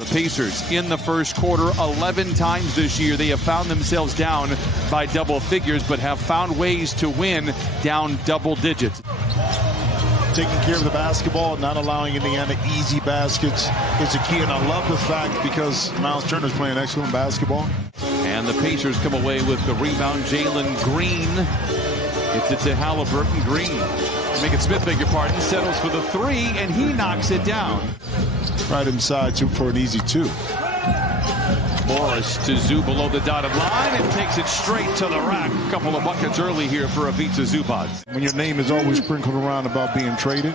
The Pacers in the first quarter 11 times this year. They have found themselves down by double figures, but have found ways to win down double digits. Taking care of the basketball, not allowing Indiana easy baskets is the key. And I love the fact because Miles Turner's playing excellent basketball. And the Pacers come away with the rebound. Jalen Green gets it to Halliburton. Green, Megan Smith, beg your pardon, settles for the three, and he knocks it down. Right inside for an easy two. Morris to Zoo below the dotted line and takes it straight to the rack. A couple of buckets early here for Ivica Zubac. When your name is always sprinkled around about being traded,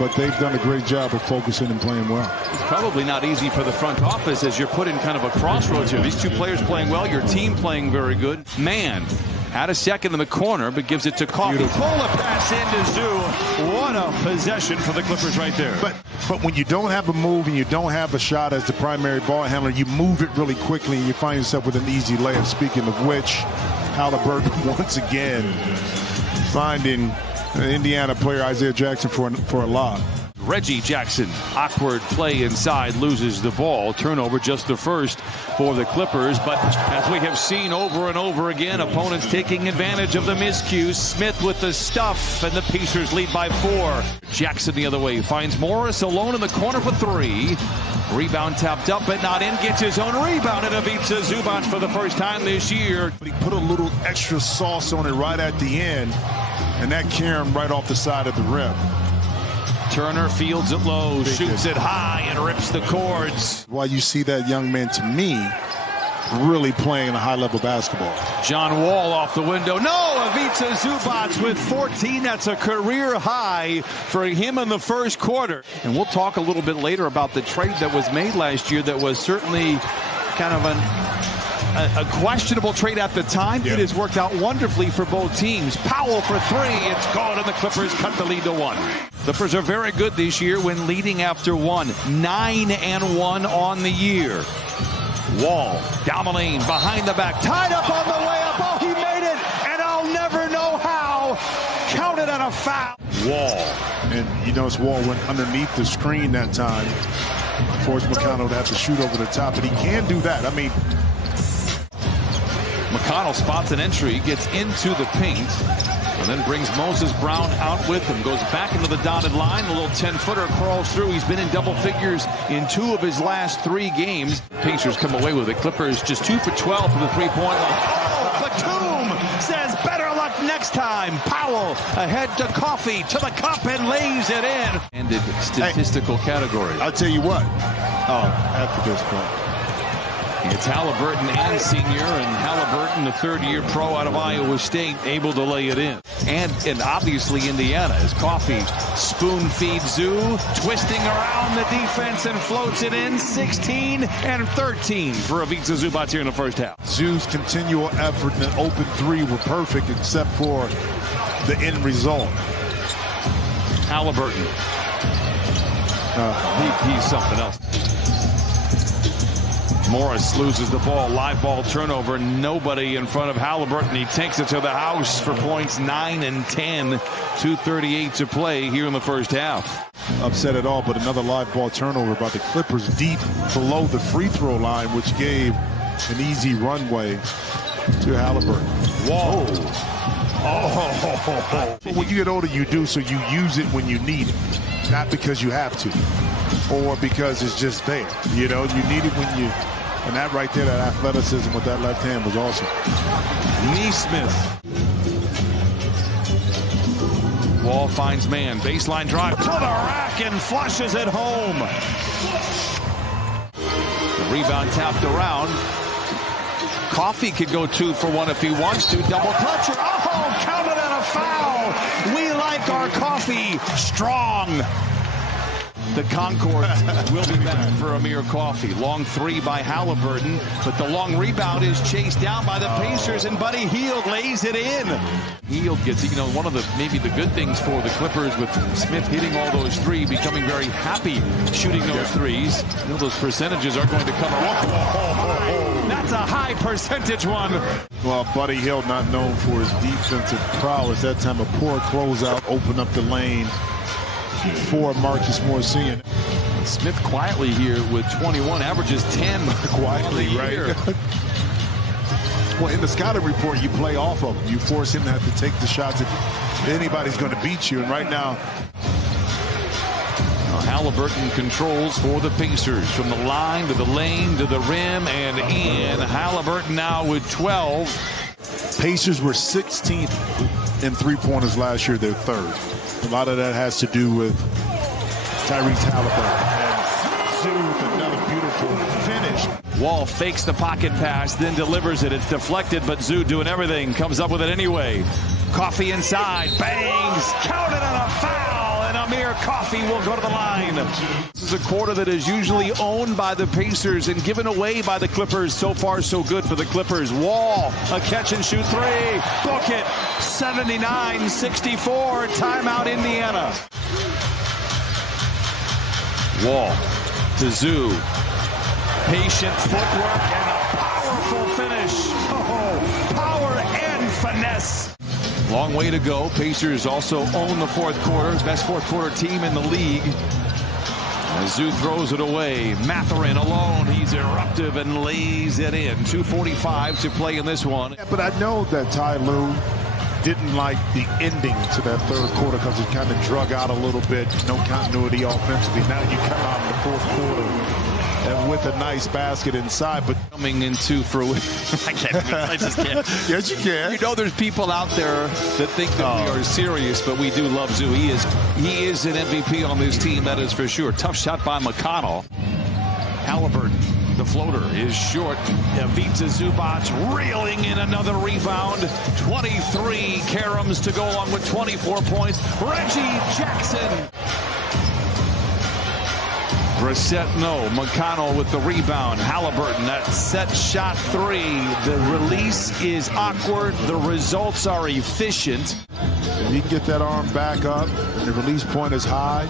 but they've done a great job of focusing and playing well. It's probably not easy for the front office as you're put in kind of a crossroads here. These two players playing well, your team playing very good. Man had a second in the corner, but gives it to Coffey. Pull a pass into Zoo. What a possession for the Clippers right there. But when you don't have a move and you don't have a shot as the primary ball handler, you move it really quickly and you find yourself with an easy layup. Speaking of which, Halliburton once again finding an Indiana player, Isaiah Jackson, for a lob. Reggie Jackson, awkward play inside, loses the ball. Turnover, just the first for the Clippers. But as we have seen over and over again, opponents taking advantage of the miscues. Smith with the stuff, and the Pacers lead by 4. Jackson the other way, finds Morris alone in the corner for 3. Rebound tapped up but not in, gets his own rebound, and Ivica Zubac for the first time this year. But he put a little extra sauce on it right at the end, and that carried him right off the side of the rim. Turner fields it low, shoots it high, and rips the cords. While you see that young man, to me, really playing a high-level basketball. John Wall off the window. No, Ivica Zubac with 14. That's a career high for him in the first quarter. And we'll talk a little bit later about the trade that was made last year that was certainly kind of a questionable trade at the time. It has worked out wonderfully for both teams. Powell for 3. It's gone, and the Clippers cut the lead to 1. Clippers are very good this year when leading after 1. 9-1 on the year. Wall down the lane, behind the back, tied up on the layup. Oh, he made it, and I'll never know how. Counted on a foul. Wall. And you notice Wall went underneath the screen that time. Forced McConnell to have to shoot over the top, but he can do that. I mean, McConnell spots an entry, gets into the paint, and then brings Moses Brown out with him. Goes back into the dotted line. A little 10-footer crawls through. He's been in double figures in 2 of his last 3 games. Pacers come away with it. Clippers just 2 for 12 from the three-point line. Oh, Batum says better luck next time. Powell ahead to Coffey, to the cup, and lays it in. Ended statistical category. I'll tell you what. After this point. It's Halliburton and senior, and Halliburton, the third-year pro out of Iowa State, able to lay it in. And obviously Indiana, as Coffey spoon feeds Zoo, twisting around the defense and floats it in. 16 and 13 for Ivica Zubac here in the first half. Zoo's continual effort and an open 3 were perfect except for the end result. Halliburton. He's something else. Morris loses the ball. Live ball turnover. Nobody in front of Halliburton. He takes it to the house for points 9 and 10. 2:38 to play here in the first half. Upset at all, but another live ball turnover by the Clippers deep below the free throw line, which gave an easy runway to Halliburton. Whoa. Oh. When you get older, you do, so you use it when you need it. Not because you have to or because it's just there. You know, you need it when you... And that right there, that athleticism with that left hand was awesome. Nesmith. Wall finds man. Baseline drive to the rack and flushes it home. The rebound tapped around. Coffey could go 2 for 1 if he wants to. Double clutcher. Oh, counted on a foul. We like our Coffey strong. The Concord will be back for Amir Coffey. Long 3 by Halliburton, but the long rebound is chased down by the Pacers, and Buddy Hield lays it in. Hield gets, one of the maybe the good things for the Clippers with Smith hitting all those 3, becoming very happy shooting those 3s. Those percentages are going to come around. That's a high percentage one. Well, Buddy Hield not known for his defensive prowess. That time a poor closeout opened up the lane for Marcus Morris Sr. Smith quietly here with 21, averages 10 Quietly, right? Well, in the scouting report, you play off of him. You force him to have to take the shots if anybody's going to beat you. And right now, Halliburton controls for the Pacers from the line to the lane to the rim and in. Halliburton now with 12. Pacers were 16th in three-pointers last year. They're third. A lot of that has to do with Tyrese Halliburton. And Zoo with another beautiful finish. Wall fakes the pocket pass, then delivers it. It's deflected, but Zoo doing everything. Comes up with it anyway. Coffee inside. Bangs. Counted on a foul. And Amir Coffee will go to the line. This is a quarter that is usually owned by the Pacers and given away by the Clippers. So far, so good for the Clippers. Wall, a catch and shoot three. Book it. 79-64. Timeout, Indiana. Wall to Zoo. Patient footwork and a powerful finish. Oh, power and finesse. Long way to go. Pacers also own the fourth quarter. Best fourth quarter team in the league. As Zoo throws it away. Mathurin alone. He's eruptive and lays it in. 2:45 to play in this one. But I know that Ty Lue didn't like the ending to that third quarter because it kind of drug out a little bit. No continuity offensively. Now you come out in the fourth quarter and with a nice basket inside, but coming into fruition. I just can't. Yes, you can. You know, there's people out there that think that we are serious, but we do love Zoo. He is an MVP on this team, that is for sure. Tough shot by McConnell. Halliburton, the floater is short. Ivica Zubac reeling in another rebound. 23 caroms to go along with 24 points. Reggie Jackson. Brissett, no. McConnell with the rebound. Halliburton, that set shot three. The release is awkward. The results are efficient. If he can get that arm back up and the release point is high,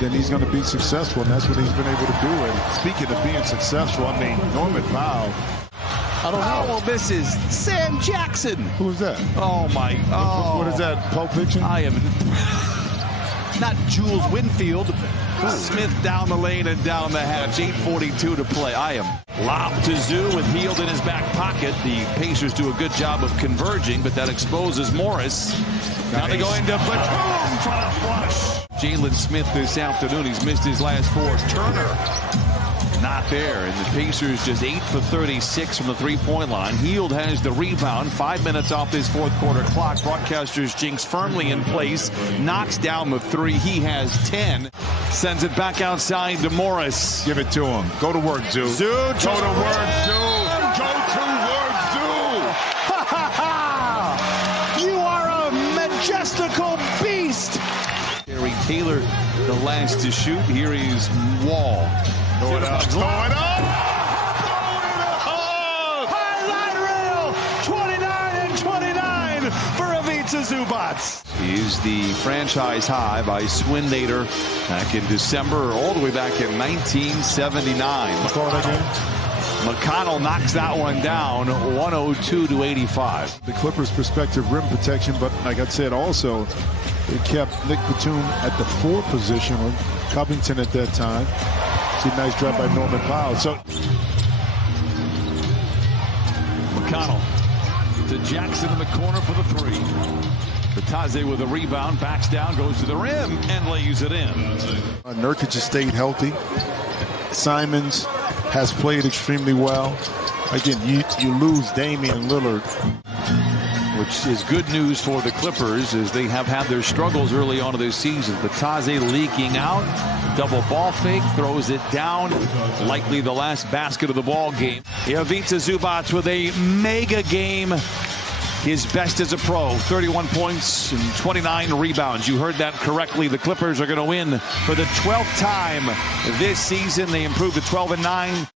then he's going to be successful, and that's what he's been able to do. And speaking of being successful, I mean, Norman Powell, I don't know. Powell misses. Sam Jackson. Who is that? Oh, my. Oh. What is that, Pulp Fiction? I am not Jules Winfield. Smith down the lane and down the hatch. 8:42 to play. I am lobbed to Zoo with Hield in his back pocket. The Pacers do a good job of converging, but that exposes Morris. Now they go into Batum for the flush. Jalen Smith this afternoon. He's missed his last four. Turner not there. And the Pacers just 8 for 36 from the three-point line. Hield has the rebound. 5 minutes off this fourth quarter clock. Broadcasters jinx firmly in place. Knocks down the three. He has 10. Sends it back outside to Morris. Give it to him. Go to work, Zoo. Zoo, go to work, Zoo. Go to work, Zoo. You are a majestical beast. Gary Taylor, the last to shoot. Here is Wall. Throw it up. Throw it up. Highlight reel. 29 for Ivica Zubac. Is the franchise high by Swindater back in December, all the way back in 1979. McConnell knocks that one down, 102-85. The Clippers' perspective rim protection, but like I said, also it kept Nick Batum at the 4 position with Covington at that time. See, nice drive by Norman Powell. So McConnell to Jackson in the corner for the three. Bataze with a rebound, backs down, goes to the rim, and lays it in. Nurkic has stayed healthy. Simons has played extremely well. Again, you lose Damian Lillard, which is good news for the Clippers as they have had their struggles early on in this season. Bataze leaking out, double ball fake, throws it down. Likely the last basket of the ball game. Ivica Zubac with a mega game. His best as a pro, 31 points and 29 rebounds. You heard that correctly. The Clippers are going to win for the 12th time this season. They improved to 12-9.